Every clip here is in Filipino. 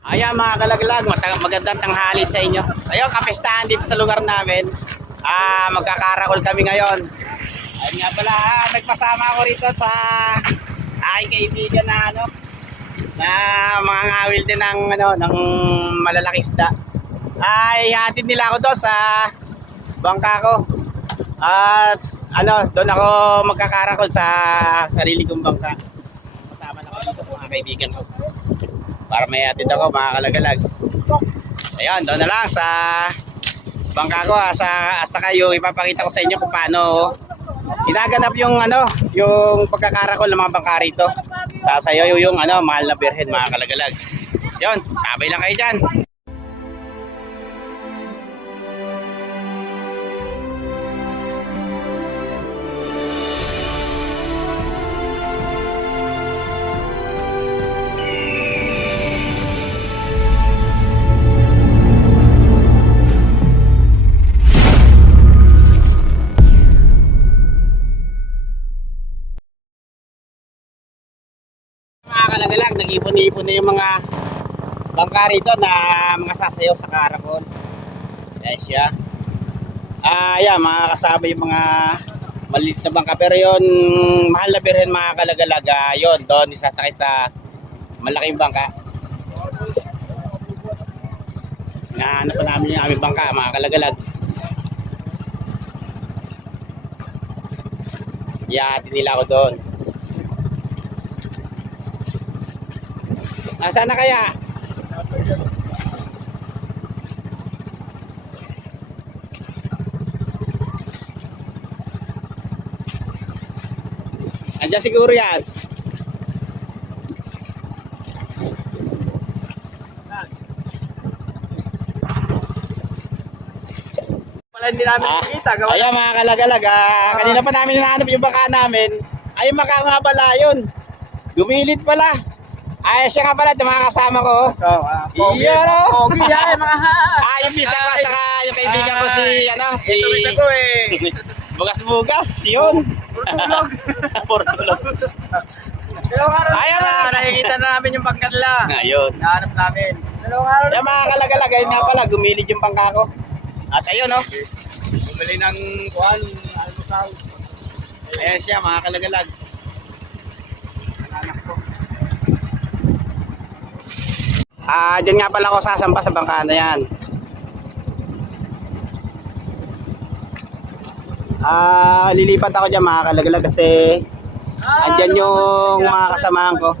Ayan mga kalaglag, magandang tanghali sa inyo. Ayun, kapestahan dito sa lugar namin. Magkakarakol kami ngayon. Ayun nga pala, nagpasama ako rito sa aking kaibigan na mga ngawil din ng malalaking isda. Ay hatid nila ako doon sa bangka ko. At doon ako magkakarakol sa sarili kong bangka. Kasama na ako dito mga kaibigan ko. Para may atid ako mga kalagalag. Ayan, doon na lang sa bangka ko sa kayo ipapakita ko sa inyo kung paano ginaganap yung yung pagkakarakol ng mga bangka rito. Sasayaw yung mahal na birhen mga kalagalag. Yun, kabay lang kayo dyan. Kalagalag, nag-ipon-ipon na yung mga bangka rito na mga sasayaw sa karakol. Ayan siya. Ayan, mga kasama yung mga maliit na bangka. Pero yun, mahal na birhen mga kalagalag. Yun, doon isasakay sa malaking bangka. Nahanap pa namin yung aming bangka mga kalagalag. Iyahatid nila ako doon. Nasaan na kaya? Andiyan siguro yan. Pala hindi namin nakikita. Ayan mga kalagalag. Kanina pa namin hinahanap yung bangka namin. Ay bangka nga pala yun. Gumilit pala. Ay, siya nga pala, yung mga kasama ko. Iyan o. Pogi yan, mga yung pisa ko, saka yung kaibigan ko si Bugas-bugas, yun. Purtulog. Purtulog. Ayan mga, nakikita na namin yung bangka nila. Ayun. Nahanap namin. Yung mga kalagalag, ayun nga pala, gumilid yung bangka ko. At ayun o. Bumili ng kuhan, almusal. Ayan siya, mga kalagalag. Anak ko. Diyan nga pala ako sasampa sa bangka na yan. Lilipat ako dyan mga kalagalag kasi andyan yung mga kasamahan ko.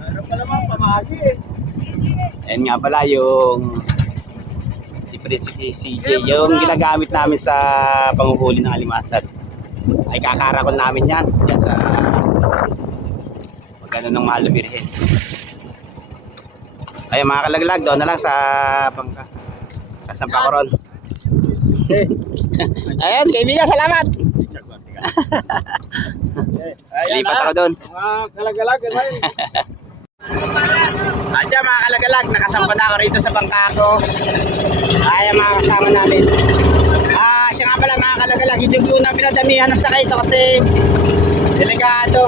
Meron pa naman pamagi eh. Ayan nga pala yung si CJ, yung ginagamit namin sa panguhuli ng alimasag. Ay kakarakol namin yan sa gano'n ng mahal na birhen. Ayun mga kalaglag, doon na lang sa bangka. Kasampa ko ron. Ayan, kaibigan, salamat. Lipat ako doon. Mga kalagalag, Andiyan mga kalagalag, nakasampa na ako rito sa bangka ko. Ayan mga kasama namin. Siya nga pala mga kalagalag, hindi ko na pinadamihan ng sakay ito kasi delikado.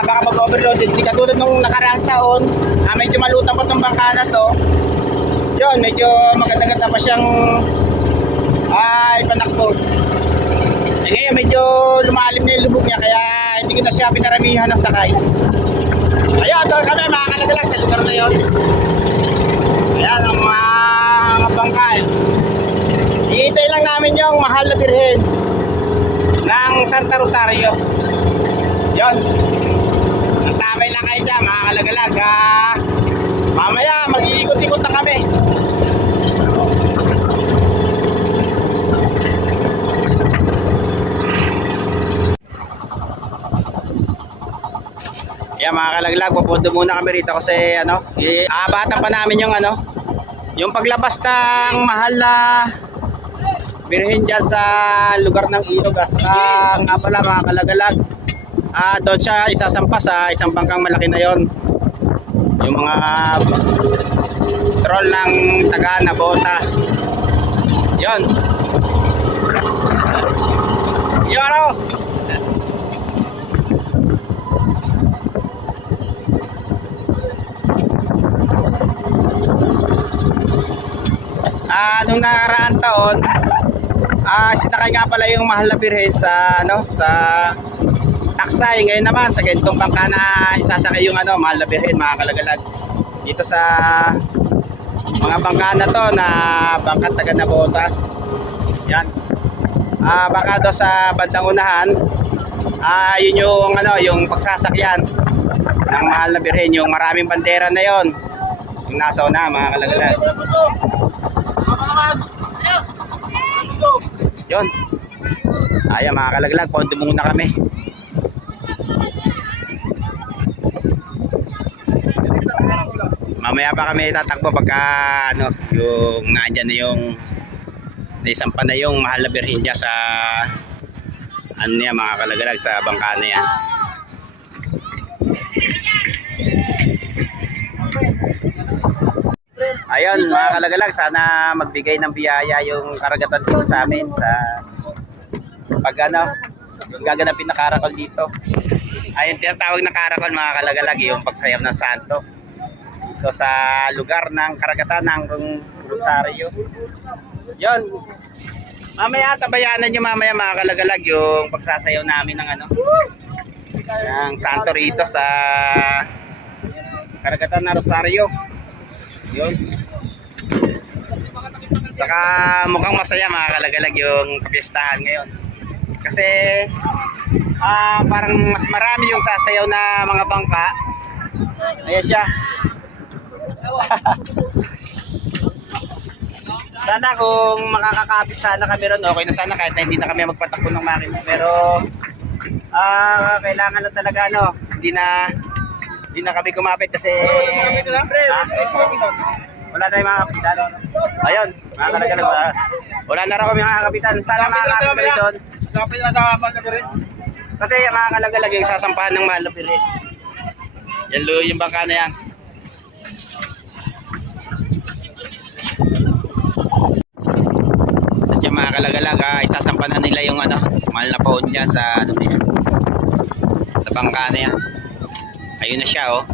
Baka mag-overload. Hindi katulad nung nakaraang taon, medyo malutang pa itong bangka na to. Yun, medyo maganda-ganda pa siyang ipanakbo. Ngayon medyo lumalim na yung lubog niya kaya hindi ko na siya pinaramihan ng sakay. Ayun, doon kami mga kalagalag sa lugar na yun. Ayan ang mga bangka. Hihintay lang namin yung mahal na birhen ng Santa Rosario. Yun. Nagtabay lang kayo dyan mga kalagalag. Mamaya mag-iikot-ikot na kami. Yan mga kalaglag, pupunta muna kami rito kasi aabatan pa namin yung paglabas ng mahal na birhen dyan sa lugar ng ilog. Saka nga pala mga kalagalag, doon siya isasampa sa isang bangkang malaki na yon. Yung mga troll ng taga na botas. Yon. Yun nung nakaraang taon, sinakay nga pala yung Mahal na Birhen sa Taksay. Ngayon naman sa ganitong bangka na isasakay yung Mahal na Birhen, mga kalagalag. Dito sa mga bangka na to na bangka taga Navotas. Yan. Baka do sa bandang unahan, yun yung yung pagsasakyan ng Mahal na Birhen, yung maraming bandera na yon, yung nasa una, mga kalagalag. Yun. Ayan mga kalaglag, pondo muna kami. Mamaya pa kami tatakbo pagka yung nandiyan na yung naisampa na yung Mahal na Birhen niya sa niya, mga kalaglag, sa bangka na yan. Ayun mga kalagalag, sana magbigay ng biyaya yung karagatan dito sa amin sa pag yung gaganapin na karakol dito. Ayun tinatawag na karakol, mga kalagalag, yung pagsayaw ng santo dito sa lugar ng karagatan ng Rosario. Yun, mamaya tabayanan nyo mamaya, mga kalagalag, yung pagsasayaw namin ng ng santo rito sa karagatan ng Rosario. Yun. Saka mukhang masaya, mga kalagalag, yung kapistahan ngayon. Kasi parang mas marami yung sasayaw na mga bangka. Ayan siya. Sana kung makakakapit sana kami ron, okay na sana, kahit na hindi na kami magpatakbo ng makina. Pero kailangan na talaga hindi na kami kumapit kasi wala tayong mga kapitan. Ayun, mga kalagalag, wala na rin kami mga kapitan. Sana makakapit kami doon. Kasi mga kalagalag, yung sasampahan ng Mahal na Birhen, yan yung bangka na yan. At yung mga kalagalag, isasampahan nila yung Mahal na Poon dyan sa sa bangka na yan. Ayun na siya, oh.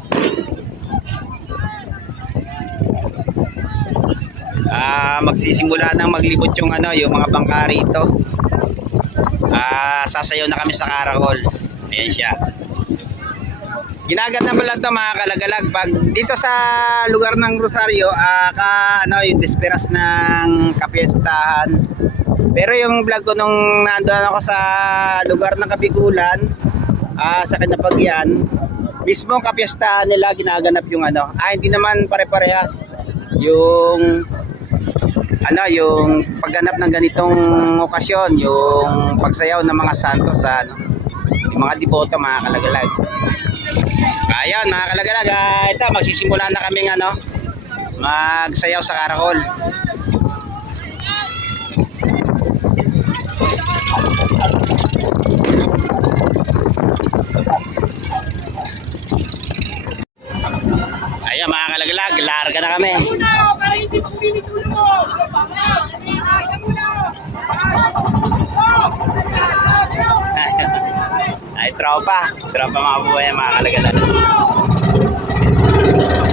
Magsisimula nang maglibot yung yung mga bangka rito. Sasayaw na kami sa karakol. Ayan siya. Ginaganap lang to, mga kalagalag, pag dito sa lugar ng Rosario, yung disperas ng kapiestahan. Pero yung vlog ko nung nandoon ako sa lugar ng Kabigulan, sa Kinapagyan, mismo kapiestahan nila ginaganap yung hindi naman pare-parehas yung yung pagganap ng ganitong okasyon, yung pagsayaw ng mga santo sa yung mga deboto, mga kalagalag. Ayun mga kalagalag, ito magsisimula na kaming magsayaw sa karakol. Ayan mga kalagalag, larga na kami. Ay, tropa mga buhay, mga kalagalag.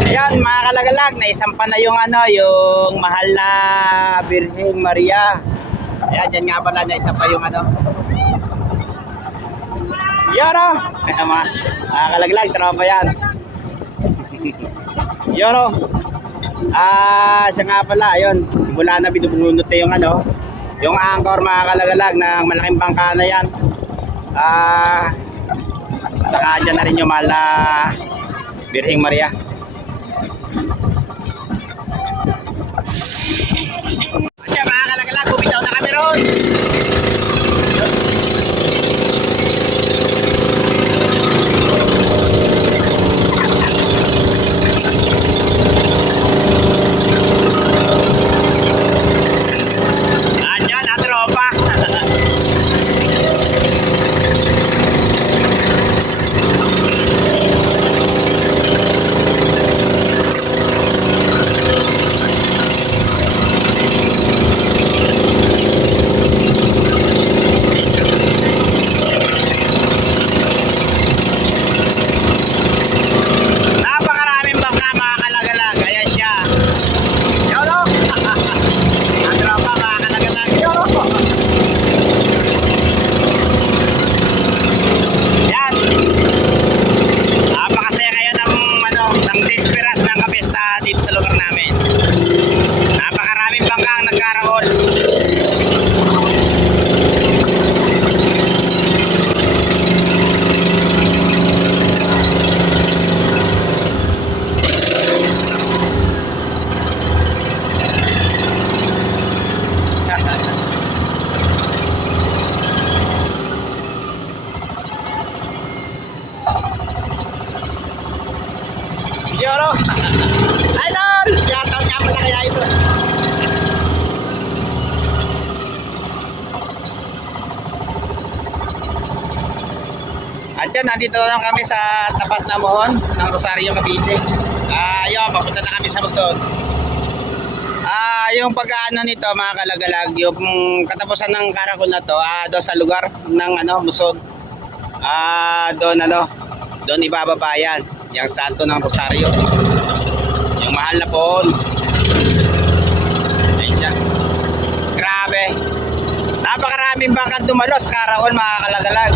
Ayan mga kalagalag, naisampa na yung yung Mahal na Birhen Maria. Ayan, dyan nga pala naisampa yung yan mga kalagalag, tropa yan. Yun siya nga pala, ayun, simula na binubunot na yung anchor, mga kalagalag, ng malaking bangka na yan. Saka dyan na rin yung Mahal na Birhen Maria. Siya mga kalagalag, bumitaw na kami ron. Yoro! Idol! Shoutout nga pala kay Idol. At yan, nandito lang kami sa tapat na mohon ng Rosario, Cavite. Yun, papunta na kami sa Luzon. Yung pag-ano nito mga kalagalag, yung katapusan ng karakol na to, doon sa lugar ng Luzon. Doon ibababa yan, yung santo ng Rosario. Yung mahal na pohon. Ayun siya. Grabe. Napakaraming bangkang dumalo sa karakol mga kalagalag.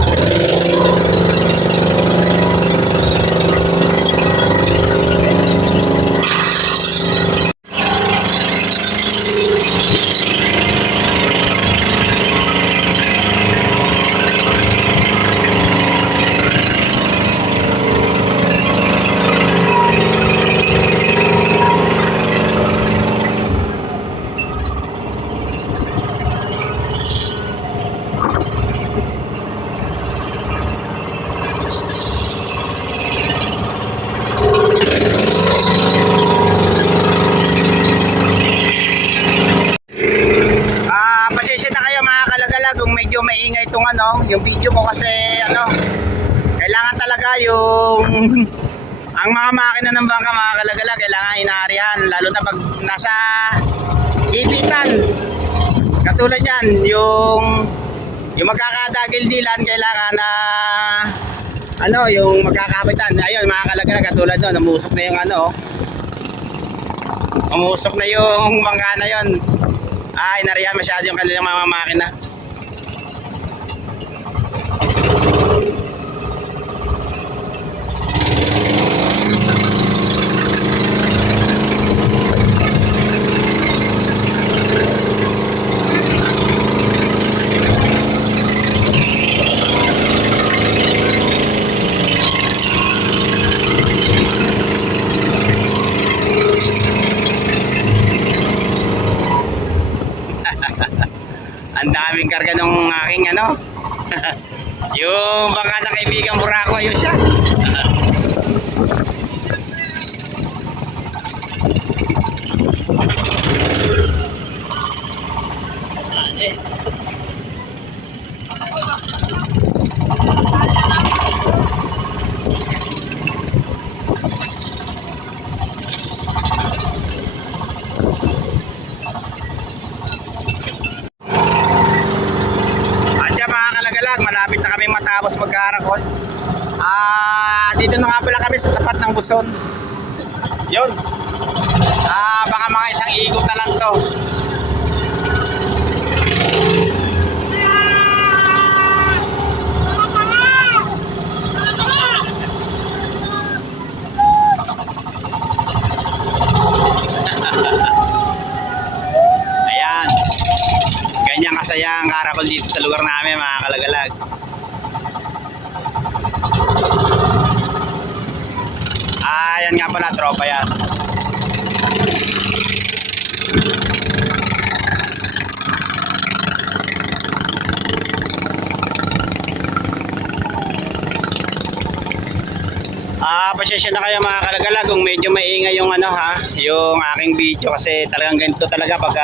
Pasensya na kayo mga kalagala kung medyo maingay itong yung video ko kasi kailangan talaga yung ang mga makina ng bangka mga kalagala kailangan inaarihan lalo na pag nasa ibitan. Katulad yan, yung magkakadagil-dilan kailangan na yung magkakapitan. Ayun mga kalagala katulad no, namusok na yung umusok na yung bangka na yon. Inarihan masyado yung kanilang mga makina. Ang daming karga ng aking yung bangka ng kaibigang Burako, ayun siya. Malapit na kami matapos magkarakol. Dito na nga pala kami sa tapat ng Buson. Yun. Baka mga isang ikot na lang to. Ayan. Ganyan kasaya ang karakol dito sa lugar namin mga kalagalag. Yan nga pala, tropa yan. Pasensya na kayo mga kalagala kung medyo maingay yung yung aking video kasi talagang ganito talaga pag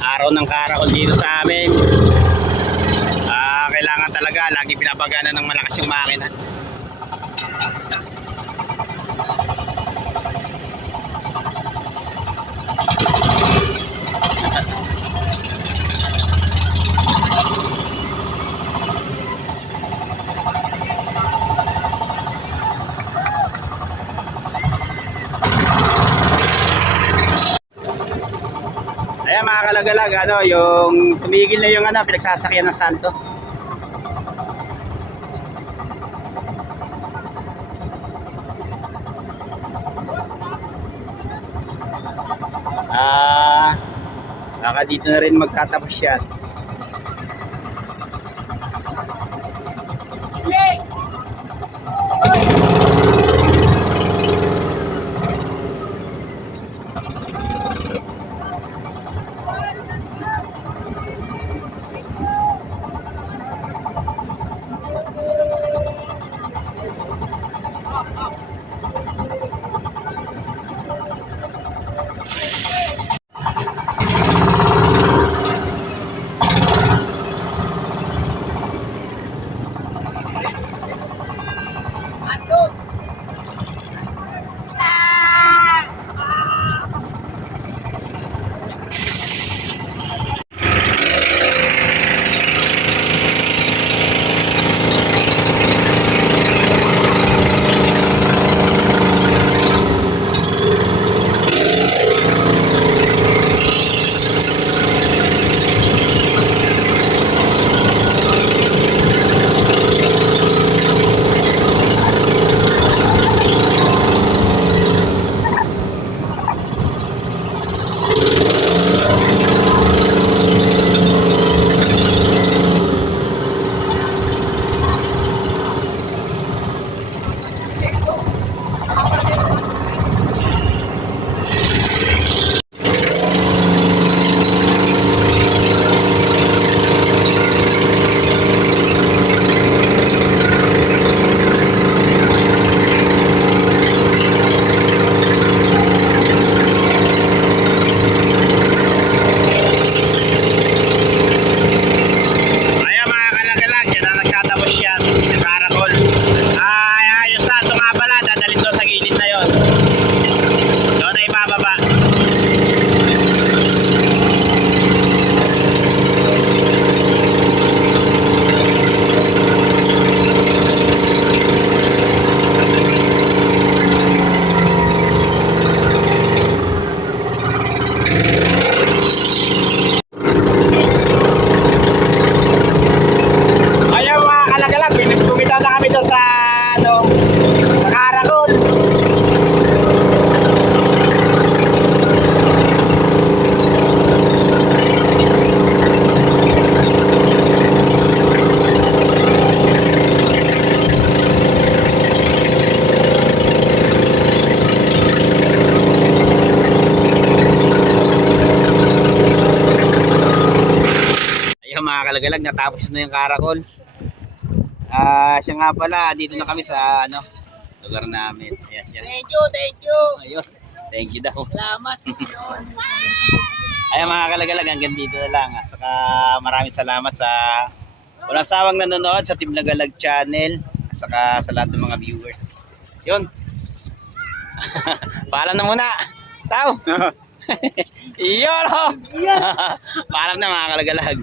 araw ng karakol dito sa amin. Kailangan talaga lagi pinapagana ng malakas yung makina. Ayan mga kalagalag, yung tumigil na yung pinagsasakyan ng santo. Baka dito na rin magtatapos yan. kalagalag, natapos na yung karakol. Siya nga pala, dito na kami sa lugar namin. Ayan siya. Thank you. Ayun. Thank you daw. Salamat. Ayan mga kalagalag, hanggang dito na lang. At saka maraming salamat sa walang sawang nanonood sa Team Nagalag Channel. At saka sa lahat ng mga viewers. Yun. Paalam na muna. Tao. Iyon. Paalam na mga kalagalag.